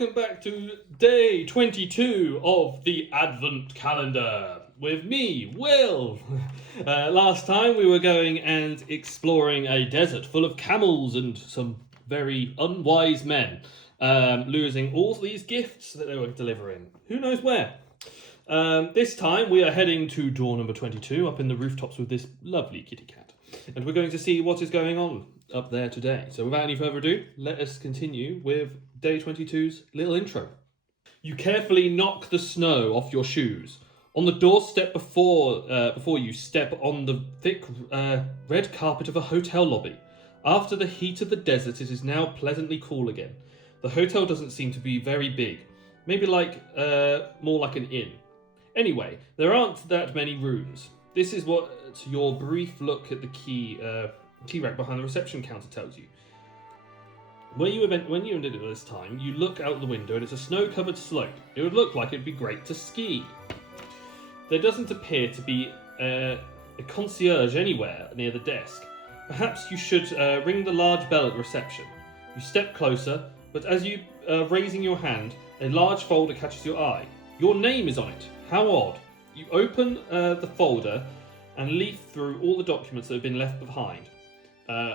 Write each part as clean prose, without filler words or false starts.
welcome back to day 22 of the Advent calendar with me, Will. Last time we were going and exploring a desert full of camels and some very unwise men, losing all these gifts that they were delivering. Who knows where? This time we are heading to door number 22 up in the rooftops with this lovely kitty cat. And we're going to see what is going on up there today. So without any further ado, let us continue with day 22's little intro. You carefully knock the snow off your shoes. On the doorstep before you step on the thick red carpet of a hotel lobby. After the heat of the desert, it is now pleasantly cool again. The hotel doesn't seem to be very big. Maybe more like an inn. Anyway, there aren't that many rooms. This is what your brief look at the key rack behind the reception counter tells you. When you ended it this time, you look out the window and it's a snow-covered slope. It would look like it'd be great to ski. There doesn't appear to be a concierge anywhere near the desk. Perhaps you should ring the large bell at reception. You step closer, but as you raising your hand, a large folder catches your eye. Your name is on it. How odd. You open the folder and leaf through all the documents that have been left behind.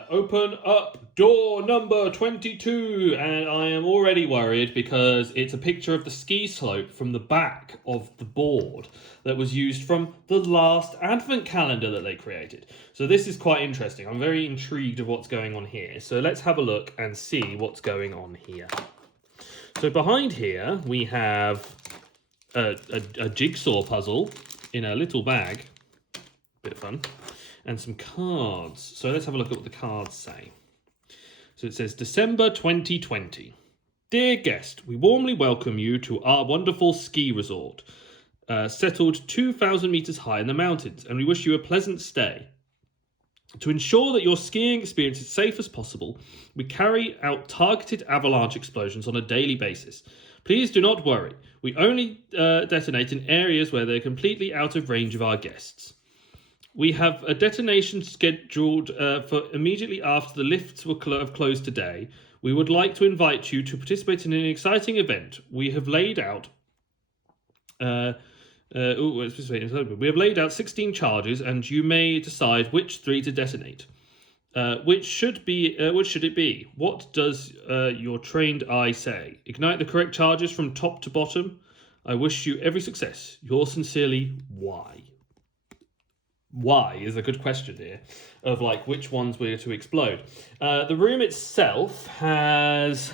Open up door number 22, and I am already worried because it's a picture of the ski slope from the back of the board that was used from the last Advent calendar that they created. So this is quite interesting. I'm very intrigued of what's going on here. So let's have a look and see what's going on here. So behind here we have a jigsaw puzzle in a little bag. Bit of fun. And some cards. So let's have a look at what the cards say. So it says, December 2020. Dear guest, we warmly welcome you to our wonderful ski resort, settled 2,000 meters high in the mountains, and we wish you a pleasant stay. To ensure that your skiing experience is safe as possible, we carry out targeted avalanche explosions on a daily basis. Please do not worry. We only detonate in areas where they're completely out of range of our guests. We have a detonation scheduled for immediately after the lifts have closed today. We would like to invite you to participate in an exciting event. We have laid out 16 charges, and you may decide which 3 to detonate. Which should it be? What does your trained eye say? Ignite the correct charges from top to bottom. I wish you every success. Yours sincerely, Y. Why is a good question here of which ones we're to explode. The room itself has a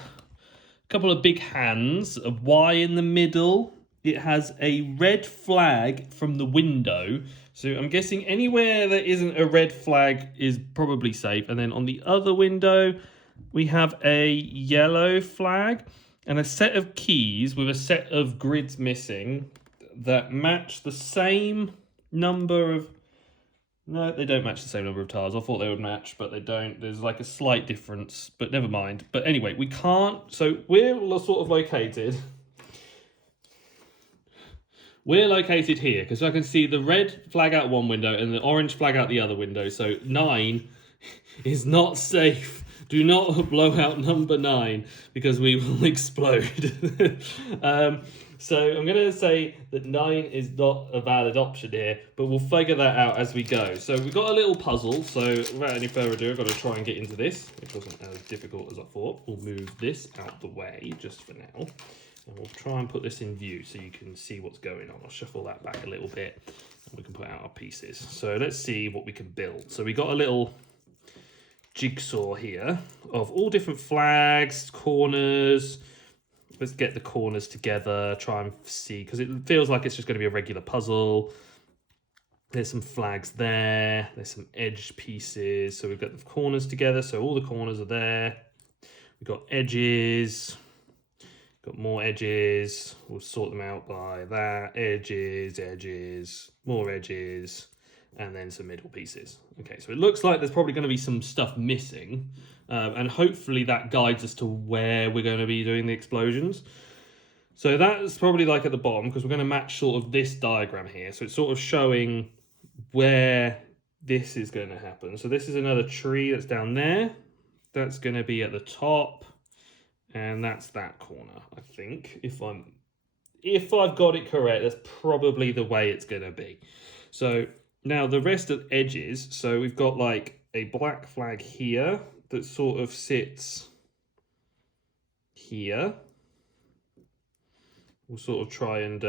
couple of big hands, a Y in the middle. It has a red flag from the window. So I'm guessing anywhere there isn't a red flag is probably safe. And then on the other window, we have a yellow flag and a set of keys with a set of grids missing that match the same number of... No, they don't match the same number of tiles. I thought they would match, but they don't. There's a slight difference, but never mind. But anyway, we can't... So we're sort of located... We're located here, because I can see the red flag out one window and the orange flag out the other window. So 9 is not safe. Do not blow out number 9, because we will explode. So I'm going to say that 9 is not a valid option here, but we'll figure that out as we go. So we've got a little puzzle. So without any further ado, I've got to try and get into this. It wasn't as difficult as I thought. We'll move this out the way just for now. And we'll try and put this in view so you can see what's going on. I'll shuffle that back a little bit and we can put out our pieces. So let's see what we can build. So we got a little jigsaw here of all different flags, corners. Let's get the corners together, try and see, because it feels like it's just going to be a regular puzzle. There's some flags there. There's some edge pieces. So we've got the corners together. So all the corners are there. We've got edges. Got more edges. We'll sort them out by that. Edges, more edges, and then some middle pieces. Okay, so it looks like there's probably going to be some stuff missing, and hopefully that guides us to where we're going to be doing the explosions. So that's probably at the bottom, because we're going to match sort of this diagram here. So it's sort of showing where this is going to happen. So this is another tree that's down there. That's going to be at the top. And that's that corner, I think. If I've got it correct, that's probably the way it's going to be. So now the rest of the edges, so we've got like a black flag here that sort of sits here. We'll sort of try and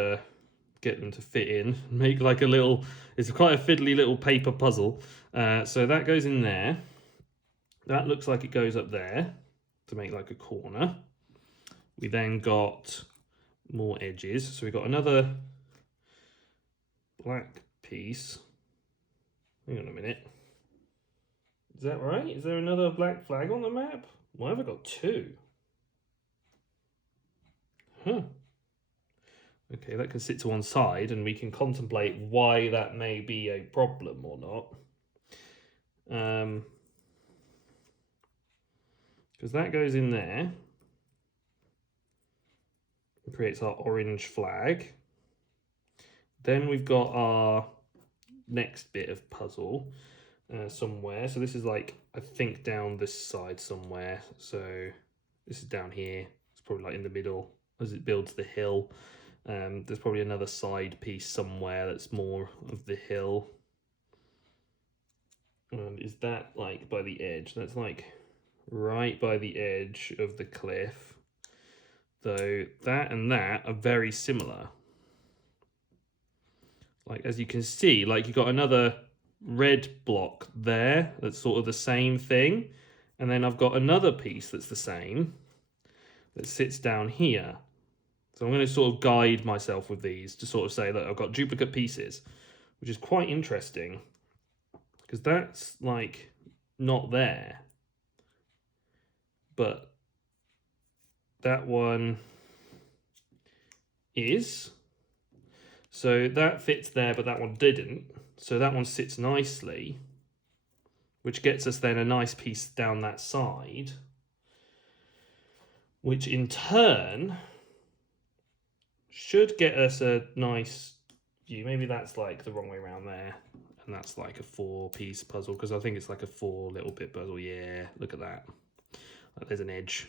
get them to fit in, make like a little, it's quite a fiddly little paper puzzle. So that goes in there. That looks like it goes up there to make like a corner. We then got more edges. So we've got another black piece. Hang on a minute. Is that right? Is there another black flag on the map? Why have I got two? Huh. Okay, that can sit to one side and we can contemplate why that may be a problem or not. Because that goes in there. It creates our orange flag. Then we've got our next bit of puzzle somewhere. So this is like, I think down this side somewhere. So this is down here. It's probably like in the middle as it builds the hill. There's probably another side piece somewhere that's more of the hill. And is that like by the edge? That's like right by the edge of the cliff. Though that and that are very similar. Like, as you can see, like you've got another red block there that's sort of the same thing. And then I've got another piece that's the same that sits down here. So I'm going to sort of guide myself with these to sort of say that I've got duplicate pieces, which is quite interesting because that's like not there. But that one is. So that fits there, but that one didn't. So that one sits nicely, which gets us then a nice piece down that side, which in turn should get us a nice view. Maybe that's like the wrong way around there. And that's like a 4-piece puzzle because I think it's like a 4 little bit puzzle. Yeah, look at that. There's an edge.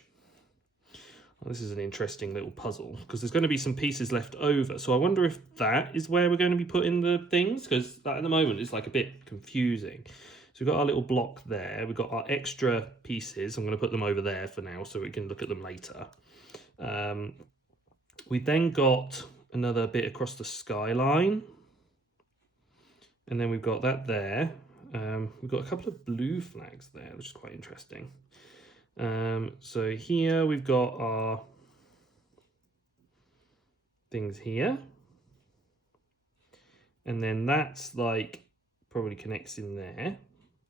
Well, this is an interesting little puzzle because there's going to be some pieces left over. So I wonder if that is where we're going to be putting the things, because that at the moment is like a bit confusing. So we've got our little block there. We've got our extra pieces. I'm going to put them over there for now so we can look at them later. We then got another bit across the skyline. And then we've got that there. We've got a couple of blue flags there, which is quite interesting. So here we've got our things here. And then that's like probably connects in there.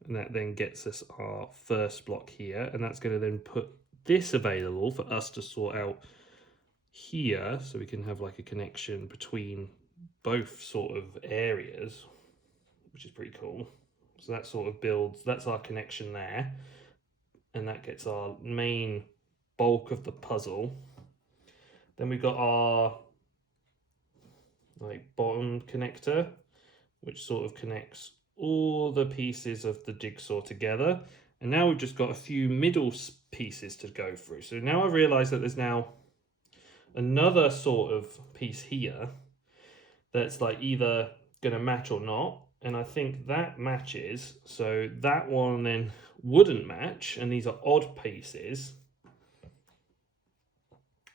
And that then gets us our first block here. And that's going to then put this available for us to sort out here. So we can have like a connection between both sort of areas, which is pretty cool. So that sort of builds, that's our connection there. And that gets our main bulk of the puzzle. Then we've got our like bottom connector, which sort of connects all the pieces of the jigsaw together. And now we've just got a few middle pieces to go through. So now I've realized that there's now another sort of piece here that's like either going to match or not. And I think that matches. So that one then wouldn't match. And these are odd pieces.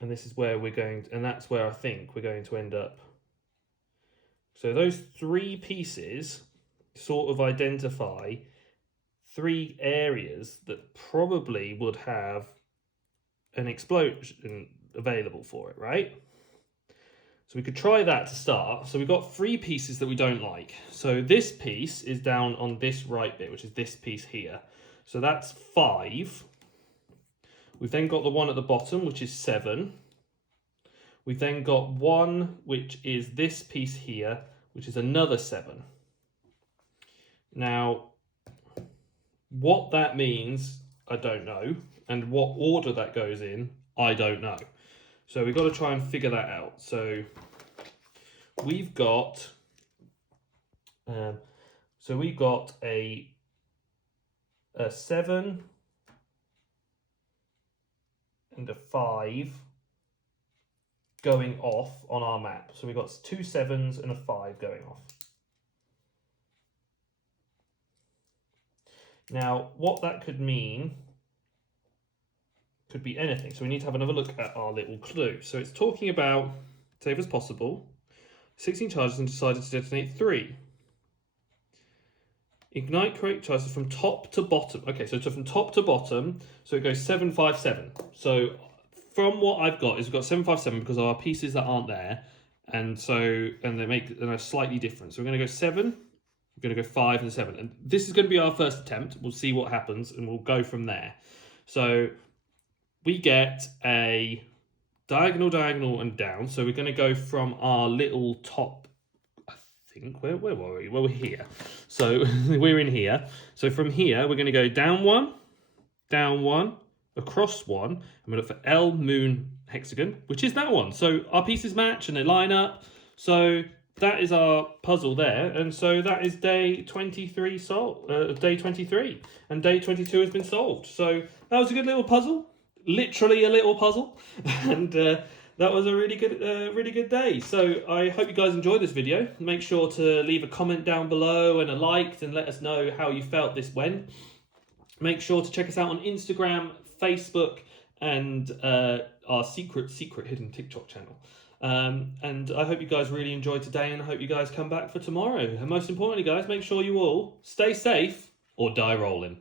And this is where we're going to, and that's where I think we're going to end up. So those 3 pieces sort of identify 3 areas that probably would have an explosion available for it, right? So we could try that to start. So we've got 3 pieces that we don't like. So this piece is down on this right bit, which is this piece here. So that's 5. We've then got the one at the bottom, which is 7. We've then got one, which is this piece here, which is another 7. Now, what that means, I don't know. And what order that goes in, I don't know. So we've got to try and figure that out. So we've got a 7, and a 5 going off on our map. So we've got 2 7s and a 5 going off. Now, what that could mean could be anything. So we need to have another look at our little clue. So it's talking about, save as possible, 16 charges and decided to detonate 3. Ignite correct charges from top to bottom. Okay, so from top to bottom, so it goes 7 5 7. So from what I've got is we've got 7 5 7 because of our pieces that aren't there, and they're slightly different. So we're going to go 7, we're going to go 5 and 7, and this is going to be our first attempt. We'll see what happens, and we'll go from there. So we get a diagonal, and down. So we're going to go from our little top. Where were we? Well, we're here. So we're in here. So from here, we're going to go down 1, across 1, and we look for L, moon, hexagon, which is that one. So our pieces match and they line up. So that is our puzzle there. And so that is day 23 solved. Day 23. And day 22 has been solved. So that was a good little puzzle. Literally a little puzzle. And that was a really good day. So I hope you guys enjoyed this video. Make sure to leave a comment down below and a like and let us know how you felt this went. Make sure to check us out on Instagram, Facebook, and our secret hidden TikTok channel. And I hope you guys really enjoyed today, and I hope you guys come back for tomorrow. And most importantly, guys, make sure you all stay safe or die rolling.